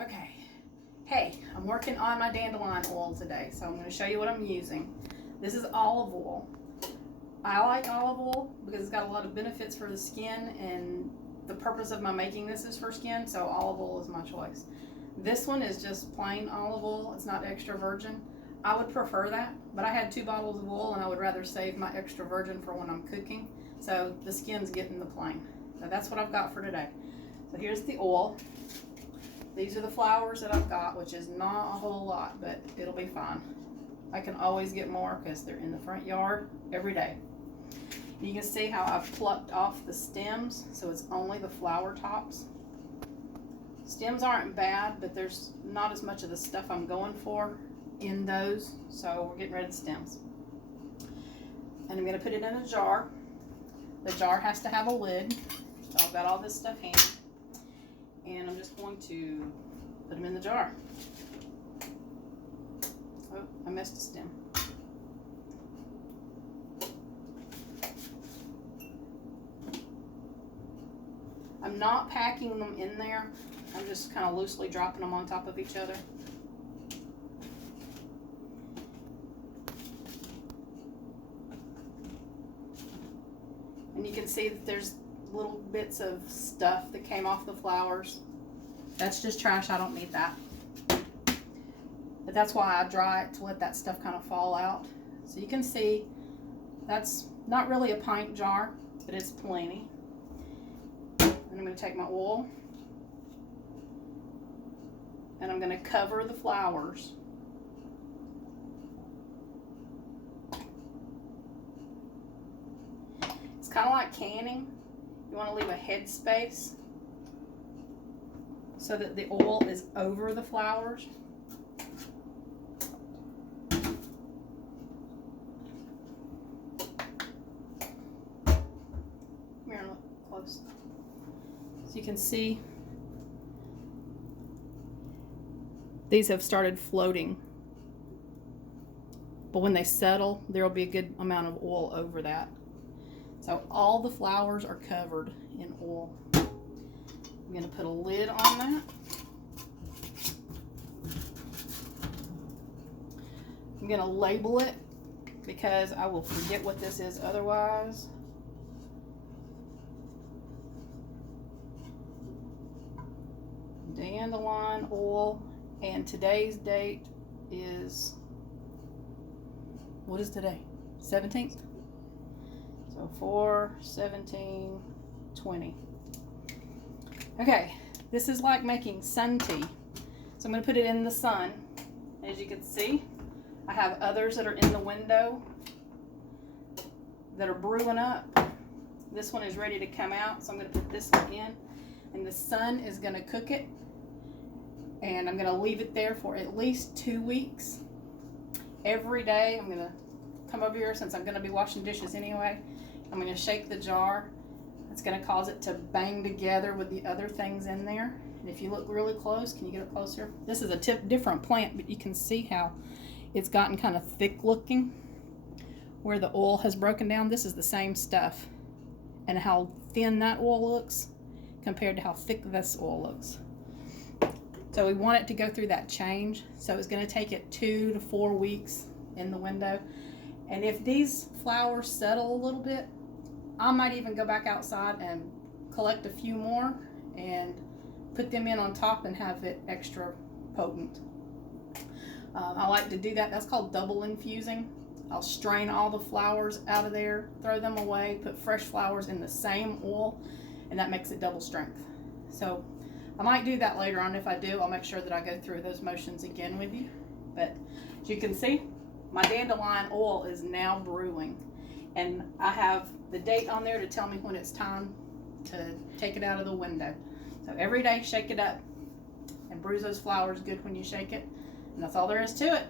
Okay, hey, I'm working on my dandelion oil today, so I'm going to show you what I'm using. This is olive oil. I like olive oil because it's got a lot of benefits for the skin, and the purpose of my making this is for skin, so olive oil is my choice. This one is just plain olive oil. It's not extra virgin. I would prefer that, but I had 2 bottles of oil and I would rather save my extra virgin for when I'm cooking, so the skin's getting the plain. So that's what I've got for today. So here's the oil. These are the flowers that I've got, which is not a whole lot, but it'll be fine. I can always get more because they're in the front yard every day. You can see how I've plucked off the stems, so it's only the flower tops. Stems aren't bad, but there's not as much of the stuff I'm going for in those, so we're getting rid of the stems. And I'm going to put it in a jar. The jar has to have a lid, so I've got all this stuff handy. And I'm just going to put them in the jar. Oh, I missed a stem. I'm not packing them in there. I'm just kind of loosely dropping them on top of each other. And you can see that there's little bits of stuff that came off the flowers. That's just trash. I don't need that. But that's why I dry it, to let that stuff kind of fall out. So you can see that's not really a pint jar, but it's plenty. And I'm going to take my oil and I'm going to cover the flowers. It's kind of like canning. You want to leave a head space so that the oil is over the flowers. Come here and look close. So you can see these have started floating, but when they settle, there will be a good amount of oil over that. So all the flowers are covered in oil. I'm going to put a lid on that. I'm going to label it because I will forget what this is otherwise. Dandelion oil, and today's date is, what is today? 17th? So 4/17/20. Okay, this is like making sun tea. So I'm going to put it in the sun. As you can see, I have others that are in the window that are brewing up. This one is ready to come out, so I'm going to put this one in. And the sun is going to cook it. And I'm going to leave it there for at least 2 weeks. Every day I'm going to come over here, since I'm going to be washing dishes anyway. I'm going to shake the jar. It's going to cause it to bang together with the other things in there. And if you look really close, can you get it closer? This is a different plant, but you can see how it's gotten kind of thick looking where the oil has broken down. This is the same stuff, and how thin that oil looks compared to how thick this oil looks. So we want it to go through that change. So it's going to take it 2 to 4 weeks in the window. And if these flowers settle a little bit, I might even go back outside and collect a few more and put them in on top and have it extra potent. I like to do that. That's called double infusing. I'll strain all the flowers out of there, throw them away, put fresh flowers in the same oil, and that makes it double strength. So I might do that later on. If I do, I'll make sure that I go through those motions again with you. But as you can see, my dandelion oil is now brewing, and I have the date on there to tell me when it's time to take it out of the window. So every day, shake it up and bruise those flowers good when you shake it. And that's all there is to it.